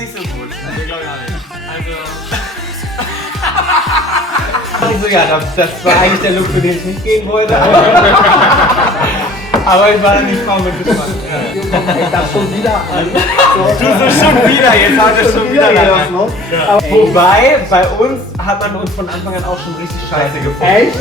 nicht so gut. Also, glaube ich auch nicht. Also ja, das war eigentlich der Look, für den ich nicht gehen wollte. Aber ich war dann nicht kaum mit gespannt. Hier kommt das schon wieder an. Du so schon wieder, jetzt hat es schon wieder was los. Ja. Wobei, bei uns hat man uns von Anfang an auch schon richtig scheiße gefunden. Echt?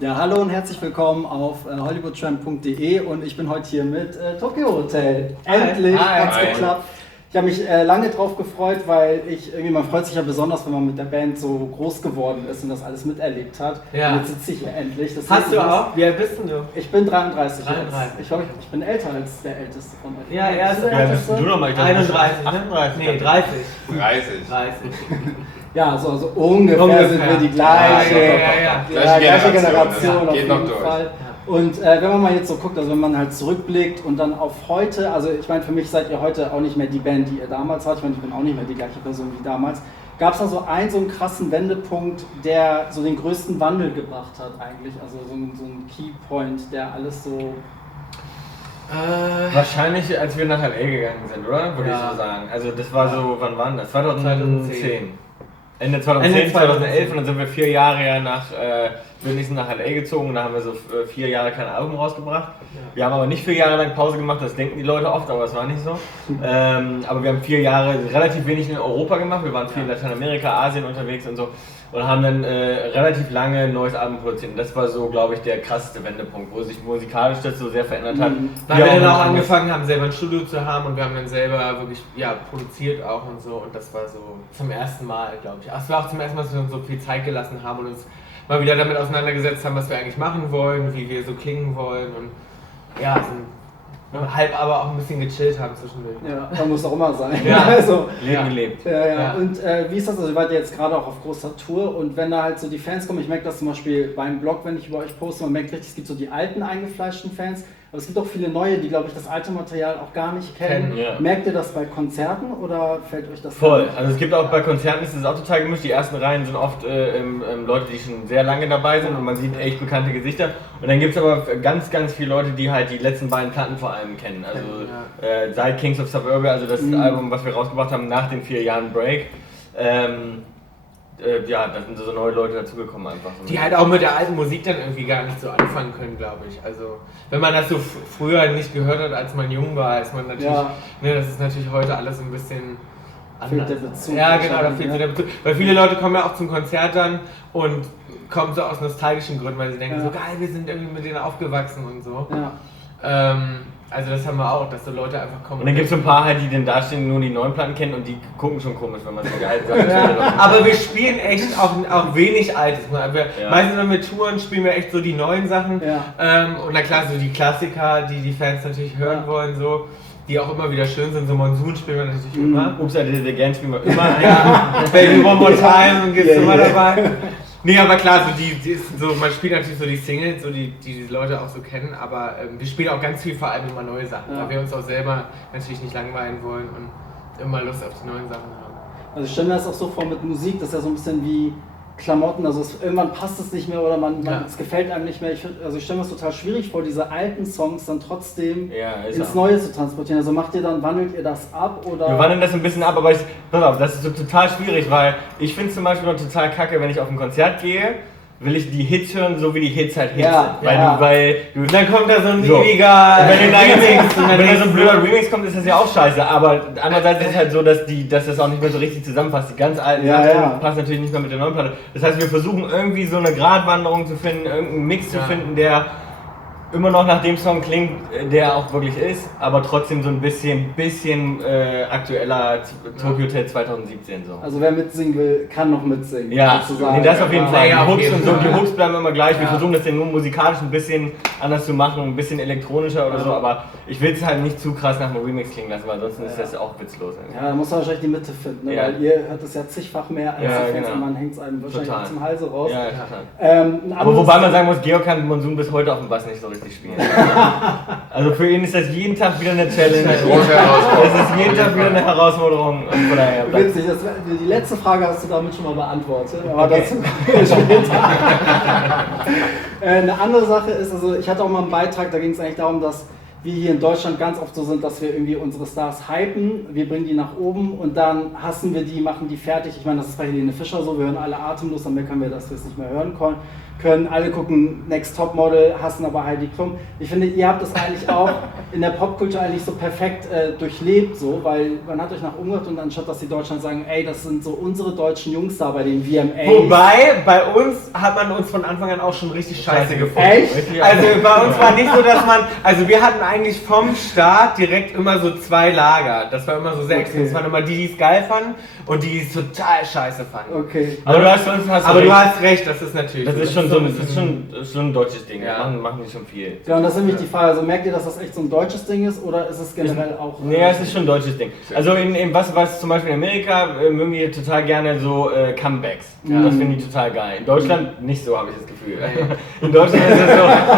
Ja, hallo und herzlich willkommen auf hollywoodtramp.de und ich bin heute hier mit Tokyo Hotel. Endlich hat's geklappt. Ich habe mich lange drauf gefreut, weil man freut sich ja besonders, wenn man mit der Band so groß geworden ist und das alles miterlebt hat. Ja. Und jetzt sitze ich hier endlich. Das Hast du auch? Wie alt bist denn du? Ich bin 33. 33. Ich glaube, ich bin älter als der Älteste von euch. Ja, er ist der Älteste. Du nochmal, ich 31, 38. Nee, 30. 30. Ja, so also ungefähr sind wir die gleiche, Ja. gleiche Generation auf Geht noch jeden durch. Fall. Und wenn man mal jetzt so guckt, also wenn man halt zurückblickt und dann auf heute, also ich meine, für mich seid ihr heute auch nicht mehr die Band, die ihr damals wart, ich meine, ich bin auch nicht mehr die gleiche Person wie damals. Gab es da so einen krassen Wendepunkt, der so den größten Wandel gebracht hat eigentlich, also so ein Keypoint, der alles so... Wahrscheinlich, als wir nach LA gegangen sind, oder? Würde ich so sagen. Also das war so, wann war das? 2010. Ende 2010, 2011 und dann sind wir 4 Jahre ja nach LA gezogen und da haben wir so 4 Jahre kein Album rausgebracht. Ja. Wir haben aber nicht 4 Jahre lang Pause gemacht, das denken die Leute oft, aber es war nicht so. Aber wir haben 4 Jahre relativ wenig in Europa gemacht, wir waren viel in Lateinamerika, Asien unterwegs und so und haben dann relativ lange ein neues Album produziert und das war so, glaube ich, der krasseste Wendepunkt, wo sich musikalisch das so sehr verändert hat. Weil wir dann auch angefangen haben, selber ein Studio zu haben und wir haben dann selber wirklich produziert auch und so und das war so zum ersten Mal, glaube ich. Es war auch zum ersten Mal, dass wir uns so viel Zeit gelassen haben und uns mal wieder damit auseinandergesetzt haben, was wir eigentlich machen wollen, wie wir so klingen wollen und halb aber auch ein bisschen gechillt haben zwischendurch. Ja, man muss auch immer sein. Ja. Also, Leben gelebt. Ja. Und wie ist das? Also, ihr wart ja jetzt gerade auch auf großer Tour und wenn da halt so die Fans kommen, ich merke das zum Beispiel beim Blog, wenn ich über euch poste, man merkt richtig, es gibt so die alten eingefleischten Fans, aber es gibt auch viele neue, die, glaube ich, das alte Material auch gar nicht kennen. Ja. Merkt ihr das bei Konzerten oder fällt euch das voll? Also es gibt auch bei Konzerten ist es auch total gemischt. Die ersten Reihen sind oft Leute, die schon sehr lange dabei sind und man sieht echt bekannte Gesichter. Und dann gibt es aber ganz, ganz viele Leute, die halt die letzten beiden Platten vor allem kennen. Also seit Kings of Suburbia, also das Album, was wir rausgebracht haben nach den 4 Jahren Break. Da sind so neue Leute dazugekommen einfach. Die halt auch mit der alten Musik dann irgendwie gar nicht so anfangen können, glaube ich. Also wenn man das so früher nicht gehört hat, als man jung war, ist man natürlich, das ist natürlich heute alles ein bisschen anders. Fehlt der Bezug. Ja, genau, da fehlt der Bezug. Weil viele Leute kommen ja auch zum Konzert dann und kommen so aus nostalgischen Gründen, weil sie denken so geil, wir sind irgendwie mit denen aufgewachsen und so. Ja. Also das haben wir auch, dass so Leute einfach kommen. Und dann gibt es so ein paar halt, die den dastehen, nur die neuen Platten kennen und die gucken schon komisch, wenn man so die alten Sachen Aber wir spielen echt auch wenig Altes. Meistens, wenn wir touren, spielen wir echt so die neuen Sachen. Ja. Und na klar, so die Klassiker, die die Fans natürlich hören wollen, so, die auch immer wieder schön sind. So Monsoon spielen wir natürlich immer. Oops, I Did It Again spielen wir immer. Baby One More Time gibt es immer dabei. Nee, aber klar, man spielt natürlich so die Singles, so die Leute auch so kennen, aber wir spielen auch ganz viel vor allem immer neue Sachen, weil wir uns auch selber natürlich nicht langweilen wollen und immer Lust auf die neuen Sachen haben. Also ich stelle mir das auch so vor mit Musik, das ist ja so ein bisschen wie Klamotten, also irgendwann passt es nicht mehr oder es gefällt einem nicht mehr. Ich stelle mir das total schwierig vor, diese alten Songs dann trotzdem ins Neue zu transportieren. Also wandelt ihr das ab oder? Wir wandeln das ein bisschen ab, aber pass auf, das ist so total schwierig, weil ich finde es zum Beispiel noch total kacke, wenn ich auf ein Konzert gehe, will ich die Hits hören, so wie die Hits halt Hits sind. Weil dann kommt da so ein ewiger Remix. Wenn da so ein blöder Remix kommt, ist das ja auch scheiße. Aber andererseits ist es halt so, dass das auch nicht mehr so richtig zusammenpasst. Die ganz alten Sachen passen natürlich nicht mehr mit der neuen Platte. Das heißt, wir versuchen irgendwie so eine Gratwanderung zu finden, irgendeinen Mix zu finden, der immer noch nach dem Song klingt, der auch wirklich ist, aber trotzdem so ein bisschen aktueller Tokyo Hotel 2017 so. Also wer mitsingen will, kann noch mitsingen. Ja, sozusagen. das auf jeden Fall. Ja, Die Hooks bleiben immer gleich. Wir versuchen das ja nur musikalisch ein bisschen anders zu machen, ein bisschen elektronischer oder so, aber ich will es halt nicht zu krass nach einem Remix klingen lassen, weil ansonsten ist das auch witzlos. Ja, da muss man wahrscheinlich die Mitte finden, ne? Weil ihr hört es ja zigfach mehr als die Fans und man hängt es einem wahrscheinlich zum Halse raus. Ja, total. Aber wobei man sagen muss, Georg kann Monsoon bis heute auf dem Bass nicht so richtig spielen. Also für ihn ist das jeden Tag wieder eine Challenge. Das ist jeden Tag wieder eine Herausforderung. Witzig, die letzte Frage hast du damit schon mal beantwortet. Aber dazu kommen wir später. Eine andere Sache ist, also ich hatte auch mal einen Beitrag, da ging es eigentlich darum, dass wir hier in Deutschland ganz oft so sind, dass wir irgendwie unsere Stars hypen, wir bringen die nach oben und dann hassen wir die, machen die fertig. Ich meine, das ist bei Helene Fischer so, wir hören alle atemlos, dann meckern wir, dass wir es nicht mehr hören können. Alle gucken Next Top Model, hassen aber Heidi Klum. Ich finde, ihr habt das eigentlich auch in der Popkultur eigentlich so perfekt durchlebt, so, weil man hat euch nach oben gehört und anstatt, dass die Deutschland sagen, ey, das sind so unsere deutschen Jungs da bei den VMAs. Wobei, bei uns hat man uns von Anfang an auch schon richtig scheiße gefunden. Echt? Also bei uns war nicht so, dass also wir hatten eigentlich vom Start direkt immer so 2 Lager. Das war immer so sehr extrem. Das waren immer die es geil fanden und die es total scheiße fanden. Okay. Aber du hast recht, das ist natürlich das so. ist schon ein deutsches Ding, ja. machen die schon viel. Ja, und das ist nämlich die Frage, also merkt ihr, dass das echt so ein deutsches Ding ist oder ist es generell auch... Nee, es ist schon ein deutsches Ding. Also was zum Beispiel in Amerika mögen wir total gerne so Comebacks. Ja. Das finde ich total geil. In Deutschland nicht so, habe ich das Gefühl. In Deutschland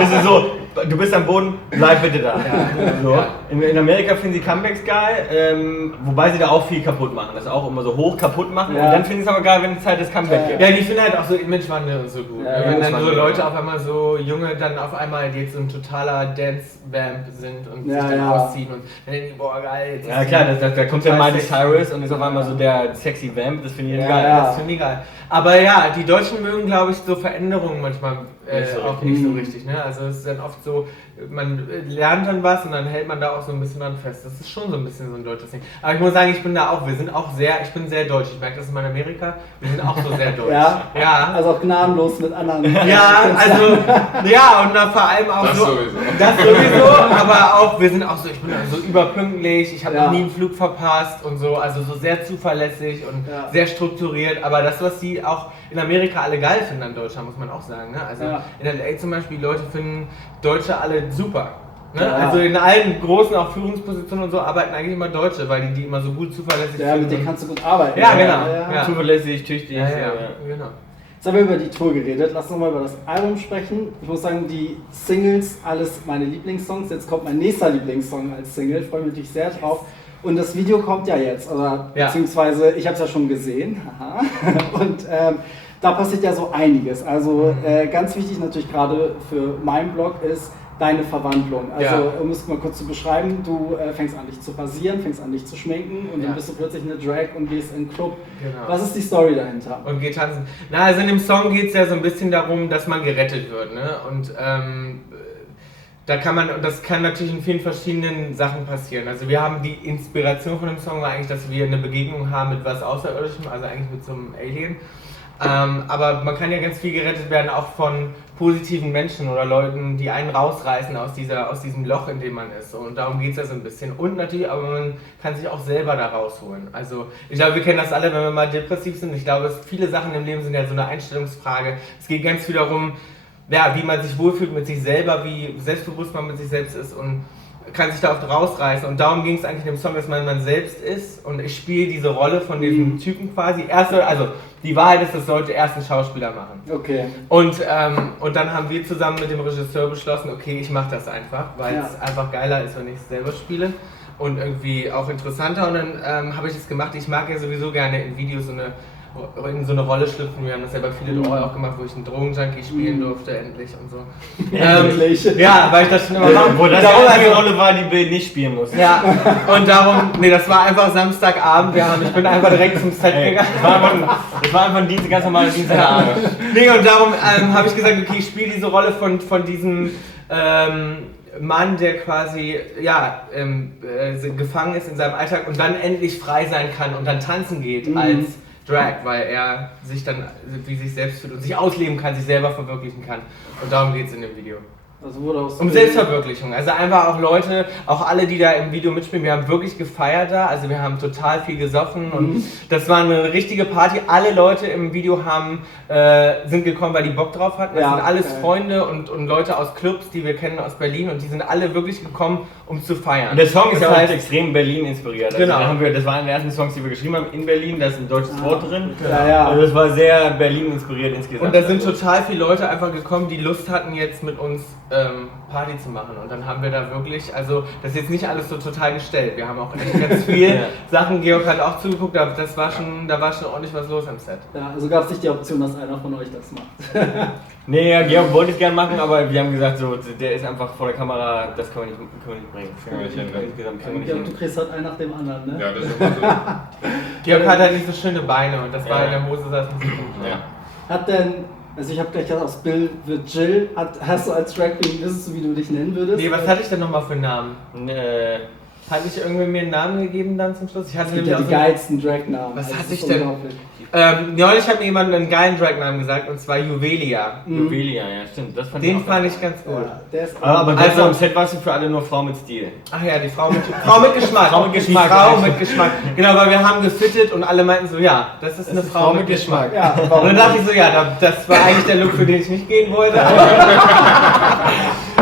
ist es so, du bist am Boden, bleib bitte da. Ja. So. Ja. In Amerika finden sie Comebacks geil, wobei sie da auch viel kaputt machen. Das auch immer so hoch kaputt machen. Ja. Und dann finden sie es aber geil, wenn es halt das Comeback gibt. Ja, die finden halt auch so Imagewandel und so gut. Ja, wenn dann so Leute auf einmal so junge dann auf einmal jetzt so ein totaler Dance-Vamp sind und sich dann ausziehen und dann denken die, boah geil. Jetzt ja klar, da kommt ja Miley Cyrus und ist auf einmal so der sexy Vamp, das finde ich geil. Ja. Das finde ich geil. Aber ja, die Deutschen mögen, glaube ich, so Veränderungen manchmal auch nicht so richtig. Ne? Also es ist dann oft so, man lernt dann was und dann hält man da auch so ein bisschen dran fest. Das ist schon so ein bisschen so ein deutsches Ding. Aber ich muss sagen, ich bin sehr deutsch. Ich merke das in Amerika, wir sind auch so sehr deutsch. Ja. Also auch gnadenlos mit anderen. Ja, also, und da vor allem auch das sowieso, aber auch, wir sind auch so, ich bin so überpünktlich, ich habe noch nie einen Flug verpasst und so, also so sehr zuverlässig und sehr strukturiert, aber das, was die auch in Amerika alle geil finden an Deutschland, muss man auch sagen, ne? Also in LA zum Beispiel, die Leute finden Deutsche alle super. Ne? Ja. Also in allen großen auch Führungspositionen und so arbeiten eigentlich immer Deutsche, weil die immer so gut zuverlässig sind. Ja, mit denen kannst du gut arbeiten. Ja, genau. Ja. Zuverlässig, tüchtig. Ja, genau. Jetzt haben wir über die Tour geredet, lass uns mal über das Album sprechen. Ich muss sagen, die Singles, alles meine Lieblingssongs. Jetzt kommt mein nächster Lieblingssong als Single, freue mich natürlich sehr drauf. Und das Video kommt ja jetzt, beziehungsweise ich habe es ja schon gesehen. Und da passiert ja so einiges. Also ganz wichtig natürlich gerade für meinen Blog ist deine Verwandlung. Also um es mal kurz zu beschreiben, du fängst an dich zu rasieren, fängst an dich zu schminken und dann bist du plötzlich eine Drag und gehst in den Club. Genau. Was ist die Story dahinter? Und geht tanzen. Na, also in dem Song geht es ja so ein bisschen darum, dass man gerettet wird. Ne? Und das kann natürlich in vielen verschiedenen Sachen passieren. Also wir haben die Inspiration von dem Song war eigentlich, dass wir eine Begegnung haben mit was Außerirdischem, also eigentlich mit so einem Alien. Aber man kann ja ganz viel gerettet werden, auch von positiven Menschen oder Leuten, die einen rausreißen aus diesem Loch, in dem man ist. Und darum geht es ja so ein bisschen. Und natürlich, aber man kann sich auch selber da rausholen. Also ich glaube, wir kennen das alle, wenn wir mal depressiv sind. Ich glaube, viele Sachen im Leben sind ja so eine Einstellungsfrage. Es geht ganz viel darum, wie man sich wohlfühlt mit sich selber, wie selbstbewusst man mit sich selbst ist und kann sich da oft rausreißen. Und darum ging es eigentlich in dem Song, dass man selbst ist und ich spiele diese Rolle von diesem Typen quasi. Also die Wahrheit ist, das sollte erst ein Schauspieler machen. Okay. Und dann haben wir zusammen mit dem Regisseur beschlossen, okay, ich mache das einfach, weil es einfach geiler ist, wenn ich es selber spiele und irgendwie auch interessanter. Und dann habe ich es gemacht. Ich mag ja sowieso gerne in Videos in so eine Rolle schlüpfen. Wir haben das ja bei Viele Drogen auch gemacht, wo ich einen Drogenjunkie spielen durfte, endlich und so. Endlich? Ja, weil ich das schon immer mache. Wo das die Rolle war, die Bill nicht spielen musste. Ja, und darum, das war einfach Samstagabend, ich bin einfach direkt zum Set gegangen. Das war einfach ein ganz normaler Dienstagabend. Und darum habe ich gesagt, okay, ich spiele diese Rolle von diesem Mann, der quasi gefangen ist in seinem Alltag und dann endlich frei sein kann und dann tanzen geht als Drag, weil er sich dann wie sich selbst fühlt und sich ausleben kann, sich selber verwirklichen kann. Und darum geht es in dem Video. Also wurde auch so um Selbstverwirklichung. Also einfach auch Leute, auch alle, die da im Video mitspielen, wir haben wirklich gefeiert da. Also wir haben total viel gesoffen und das war eine richtige Party. Alle Leute im Video sind gekommen, weil die Bock drauf hatten. Das sind alles Freunde und Leute aus Clubs, die wir kennen aus Berlin und die sind alle wirklich gekommen, um zu feiern. Und der Song ist ja auch extrem Berlin inspiriert. Also genau. Das war einer der ersten Songs, die wir geschrieben haben in Berlin, da ist ein deutsches Wort drin. Ja. Also das war sehr Berlin inspiriert insgesamt. Und da sind total viele Leute einfach gekommen, die Lust hatten jetzt mit uns Party zu machen und dann haben wir da wirklich, also das ist jetzt nicht alles so total gestellt, wir haben auch echt ganz viel Sachen, Georg hat auch zugeguckt, da war schon ordentlich was los am Set. Ja, also gab es nicht die Option, dass einer von euch das macht. Nee, ja, Georg wollte es gerne machen, aber wir haben gesagt, so, der ist einfach vor der Kamera, das können wir nicht bringen. Du kriegst halt einen nach dem anderen, ne? Ja, das ist immer so. Georg hat halt nicht so schöne Beine und das war in der Hose, saß nicht so. Ja. Hat denn, also ich habe gleich gesagt, aus Bill wird Jill, hast du als Drag Queen, wissest du, wie du dich nennen würdest? Nee, was hatte ich denn nochmal für einen Namen? Hatte ich irgendwie mir einen Namen gegeben dann zum Schluss? Ich hatte ja die geilsten Drag-Namen. Was also hatte ich denn? Neulich hat mir jemand einen geilen Drag-Namen gesagt und zwar Juvelia. Juvelia, ja stimmt. Das Den fand ich ganz gut. Ja, der ist aber also am Set warst du für alle nur Frau mit Stil. Ach ja, die Frau mit Geschmack. Frau mit Geschmack. Frau mit Geschmack. Genau, weil wir haben gefittet und alle meinten so, ja, das ist eine Frau mit Geschmack. Ja, und dann dachte ich so, ja, das war eigentlich der Look, für den ich nicht gehen wollte.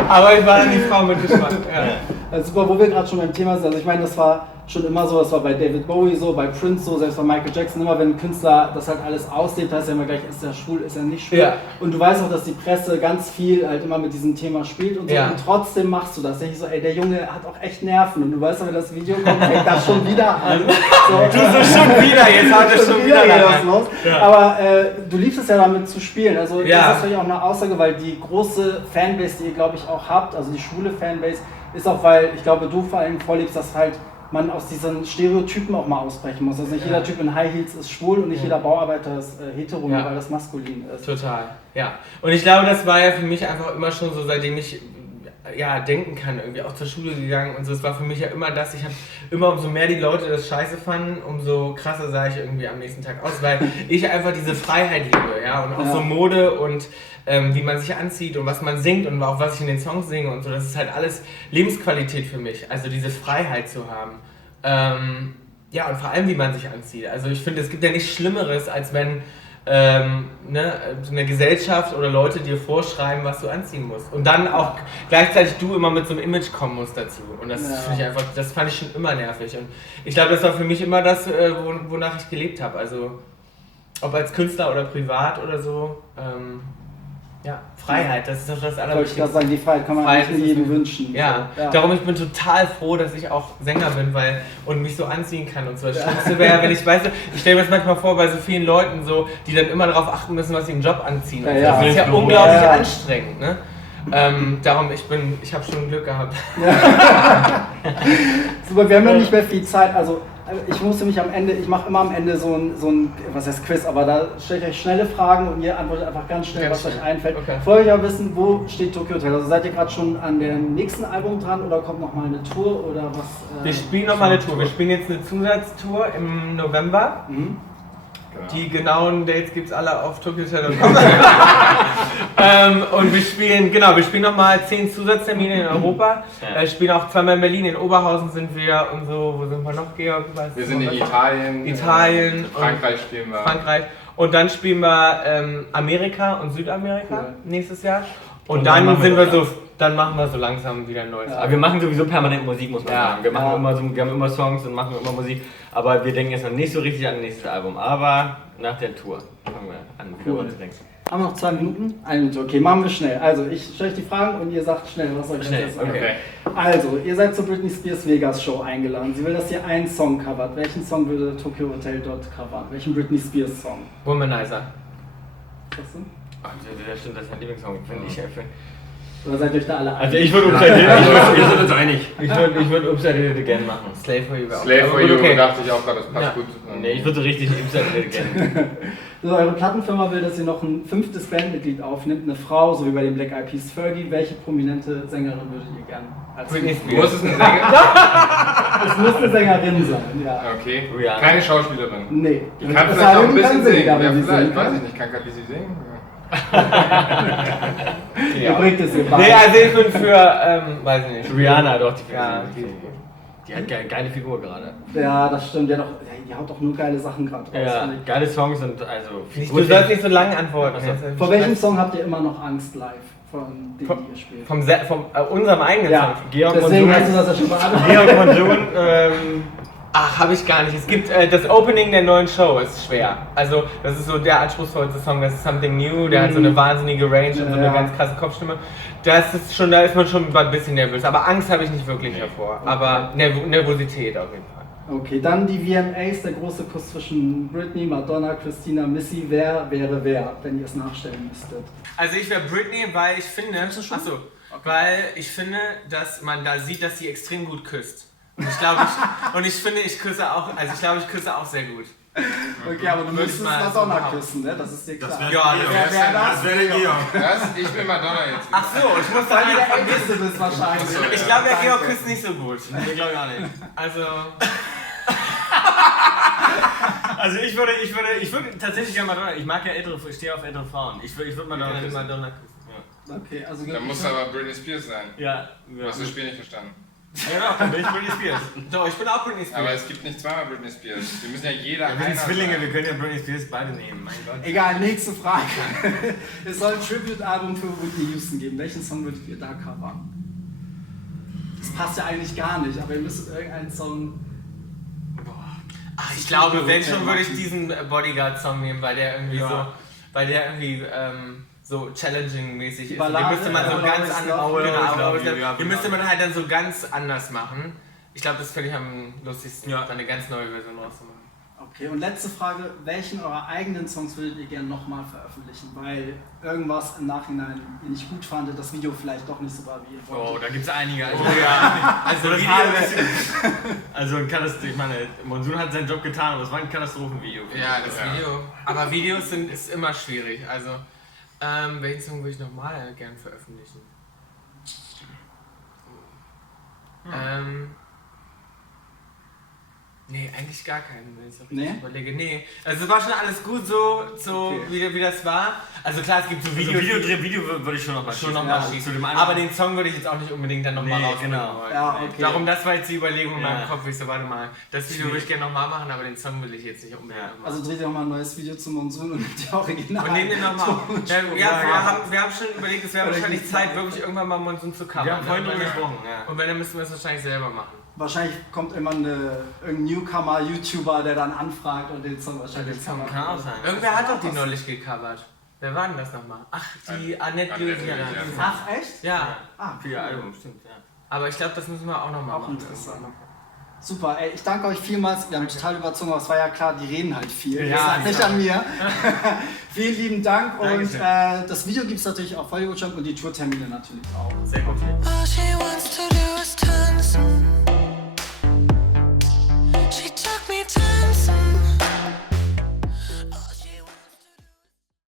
Aber ich war dann die Frau mit Geschmack. Ja. Also super, wo wir gerade schon beim Thema sind. Also ich meine, das war schon immer so, das war bei David Bowie so, bei Prince so, selbst bei Michael Jackson, immer wenn ein Künstler das halt alles auslebt, heißt ja immer gleich, ist er schwul, ist er nicht schwul. Ja. Und du weißt auch, dass die Presse ganz viel halt immer mit diesem Thema spielt und so. Ja. Und trotzdem machst du das. Denke ich so, ey, der Junge hat auch echt Nerven. Und du weißt aber, wenn das Video kommt, fängt das schon wieder an. So, du so schon wieder, jetzt hat es schon wieder was los. Ja. Aber du liebst es ja damit zu spielen. Also das ist natürlich auch eine Aussage, weil die große Fanbase, die ihr glaube ich auch habt, also die schwule Fanbase, ist auch, weil ich glaube, du vor allem vorliebst, dass halt man aus diesen Stereotypen auch mal ausbrechen muss. Also nicht jeder Typ in High Heels ist schwul und nicht jeder Bauarbeiter ist hetero, weil das maskulin ist. Total, ja. Und ich glaube, das war ja für mich einfach immer schon so, seitdem ich denken kann, irgendwie auch zur Schule gegangen und so. Es war für mich ja immer das, ich habe immer, umso mehr die Leute das scheiße fanden, umso krasser sah ich irgendwie am nächsten Tag aus, weil ich einfach diese Freiheit liebe, ja, und auch so Mode und wie man sich anzieht und was man singt und auch was ich in den Songs singe und so, das ist halt alles Lebensqualität für mich, also diese Freiheit zu haben. Und vor allem, wie man sich anzieht. Also ich finde, es gibt ja nichts Schlimmeres, als wenn eine Gesellschaft oder Leute dir vorschreiben, was du anziehen musst. Und dann auch gleichzeitig du immer mit so einem Image kommen musst dazu. Und das finde ich einfach, das fand ich schon immer nervig. Und ich glaube, das war für mich immer das, wonach ich gelebt habe. Also ob als Künstler oder privat oder so. Freiheit, das ist doch das Allerwichtigste. Ich kann sagen, die Freiheit kann man nicht jedem wünschen. Ja, darum ich bin total froh, dass ich auch Sänger bin und mich so anziehen kann und so. Das Schlimmste wäre, wenn ich stelle mir das manchmal vor bei so vielen Leuten so, die dann immer darauf achten müssen, was sie im Job anziehen. Das ist ja unglaublich anstrengend, ne? Darum, ich habe schon Glück gehabt. Super, wir haben ja nicht mehr viel Zeit, also ich musste mich ich mache immer am Ende so ein, was heißt Quiz, aber da stelle ich euch schnelle Fragen und ihr antwortet einfach ganz schnell, was euch einfällt. Okay. Ich wollte ja wissen, wo steht Tokyo Hotel? Also seid ihr gerade schon an dem nächsten Album dran oder kommt noch mal eine Tour oder was? Wir spielen noch mal eine Tour. Wir spielen jetzt eine Zusatztour im November. Mhm. Die genauen Dates gibt es alle auf tokyohotel.com. Und wir spielen nochmal 10 Zusatztermine in Europa. Spielen auch zweimal in Berlin, in Oberhausen sind wir und so. Wo sind wir noch, Georg? Wir sind in Italien. Frankreich spielen wir. Frankreich. Und dann spielen wir Amerika und Südamerika nächstes Jahr. Und dann machen wir so langsam wieder ein neues Album. Aber wir machen sowieso permanent Musik, muss man sagen. Wir haben immer Songs und machen immer Musik. Aber wir denken jetzt noch nicht so richtig an das nächste Album. Aber nach der Tour fangen wir an, wieder zu denken. Haben wir noch 2 Minuten? 1 Minute, okay, machen wir schnell. Also, ich stelle euch die Fragen und ihr sagt schnell, was euch jetzt sagen. Okay. Also, ihr seid zur Britney Spears Vegas Show eingeladen. Sie will, dass ihr einen Song covert. Welchen Song würde Tokyo Hotel dort covern? Welchen Britney Spears Song? Womanizer. Was denn? Ach, das stimmt, das ist ein Lieblingssong, finde ich. Oder seid ihr euch da alle einig? Also ich würde wir sind uns einig. Ich würde Upside It Again machen. Slave for You. Slave for You, dachte ich auch gerade, das passt gut. Nee, ich würde so richtig Upside It Again. So, eure Plattenfirma will, dass ihr noch ein 5. Bandmitglied aufnimmt, eine Frau, so wie bei den Black Eyed Peas, Fergie. Welche prominente Sängerin würdet ihr gerne als Britney Spears? Muss es eine Sängerin? Es muss eine Sängerin sein, ja. Okay. Rihanna. Keine Schauspielerin? Nee. Die kann vielleicht auch ein bisschen singen. Ja, vielleicht, weiß ich nicht. Kann Kalisi singen? Ihr bringt es ihr bei. Nee, also ich bin für, weiß ich nicht. Rihanna, doch, die hat geile Figur gerade. Ja, das stimmt. Die haut doch nur geile Sachen gerade raus. Ja, geile Songs und also... Du sollst nicht so lange antworten. Vor welchem Song habt ihr immer noch Angst live? Von dem ihr spielt? Von unserem eigenen Song. Georg deswegen hast du das ja schon beantwortet. Georg von June, Ach, habe ich gar nicht. Es gibt das Opening der neuen Show ist schwer. Also das ist so der anspruchsvollste Song, das ist Something New, der hat so eine wahnsinnige Range und so eine ganz krasse Kopfstimme. Da ist man schon ein bisschen nervös, aber Angst habe ich nicht wirklich davor. Aber Nervosität auf jeden Fall. Okay, dann die VMAs, der große Kuss zwischen Britney, Madonna, Christina, Missy. Wer wäre wer, wenn ihr es nachstellen müsstet? Also ich wäre Britney, weil ich finde, weil ich finde, dass man da sieht, dass sie extrem gut küsst. Und ich glaube, ich küsse auch sehr gut. Okay, aber du müsstest Madonna küssen, ne? Das ist dir klar. Das wäre der Georg. Ich bin Madonna jetzt. Ach so, ich muss Weil da du der Älteste bist wahrscheinlich. Ich glaube, der Georg küsst nicht so gut. Ich glaube gar nicht. Also ich würde tatsächlich gerne Madonna. Ich mag ja ich stehe auf ältere Frauen. Ich würde Madonna küssen. Ja. Okay, also dann muss aber Britney Spears sein. Ja. Du hast das Spiel nicht verstanden. Ja, dann bin ich Britney Spears. Doch, ich bin auch Britney Spears. Aber es gibt nicht zweimal Britney Spears. Wir müssen ja jeder wir sind einer Zwillinge, sein. wir können ja Britney Spears beide nehmen. Mein Gott. egal, nächste Frage. Es soll ein Tribute-Album für Whitney Houston geben. Welchen Song würdet ihr da covern? Das passt ja eigentlich gar nicht, aber ihr müsstet irgendeinen Song... Ich glaube, wenn schon, würde ich diesen Bodyguard-Song nehmen, weil der irgendwie so challenging-mäßig ist. Den müsste man so ganz anders, den müsste man halt dann so ganz anders machen. Ich glaube, das finde ich am lustigsten, da eine ganz neue Version rauszumachen. Okay, und letzte Frage, welchen eurer eigenen Songs würdet ihr gerne nochmal veröffentlichen? Weil irgendwas im Nachhinein ihr nicht gut fandet, das Video vielleicht doch nicht so war, wie ihr wolltet. Oh, da gibt es einige. Ich meine, Monsun hat seinen Job getan, aber es war ein Katastrophenvideo. Ja, das Video. Aber Videos ist immer schwierig. Also, welchen Song würde ich nochmal gern veröffentlichen? Nee, eigentlich gar keinen, wenn ich so richtig überlege. Nee, also es war schon alles gut so wie das war. Also klar, es gibt so Videos. Video würde ich schon nochmal schießen. Aber den Song würde ich jetzt auch nicht unbedingt dann nochmal rausbringen wollen. Ja, okay. Darum, das war jetzt die Überlegung in meinem Kopf. Ich so, warte mal, das Video würde ich gerne nochmal machen, aber den Song will ich jetzt nicht unbedingt machen. Also dreht ihr nochmal ein neues Video zu Monsun und die Original. Und nehmen den nochmal. Wir haben schon überlegt, es wäre wahrscheinlich Zeit, wirklich irgendwann mal Monsun zu covern. Wir haben vorhin drüber gesprochen, ja. Und wenn, dann müssen wir es wahrscheinlich selber machen. Wahrscheinlich kommt immer irgendein Newcomer-YouTuber, der dann anfragt und den Song wahrscheinlich kann auch sein. Irgendwer hat doch die neulich gecovert. Wer war denn das nochmal? Ach, die Annette Gülsian. Ach, echt? Ja. Für ihr Album, stimmt, ja. Aber ich glaube, das müssen wir auch nochmal machen. Interessant. Super, ey, ich danke euch vielmals. Wir haben total überzogen, aber es war ja klar, die reden halt viel. Ja, das lag nicht an mir. Vielen lieben Dank Dankeschön. und das Video gibt es natürlich auf Hollywood Jump und die Tourtermine natürlich auch. Sehr gut. All she wants to do is turn the sun. She took me to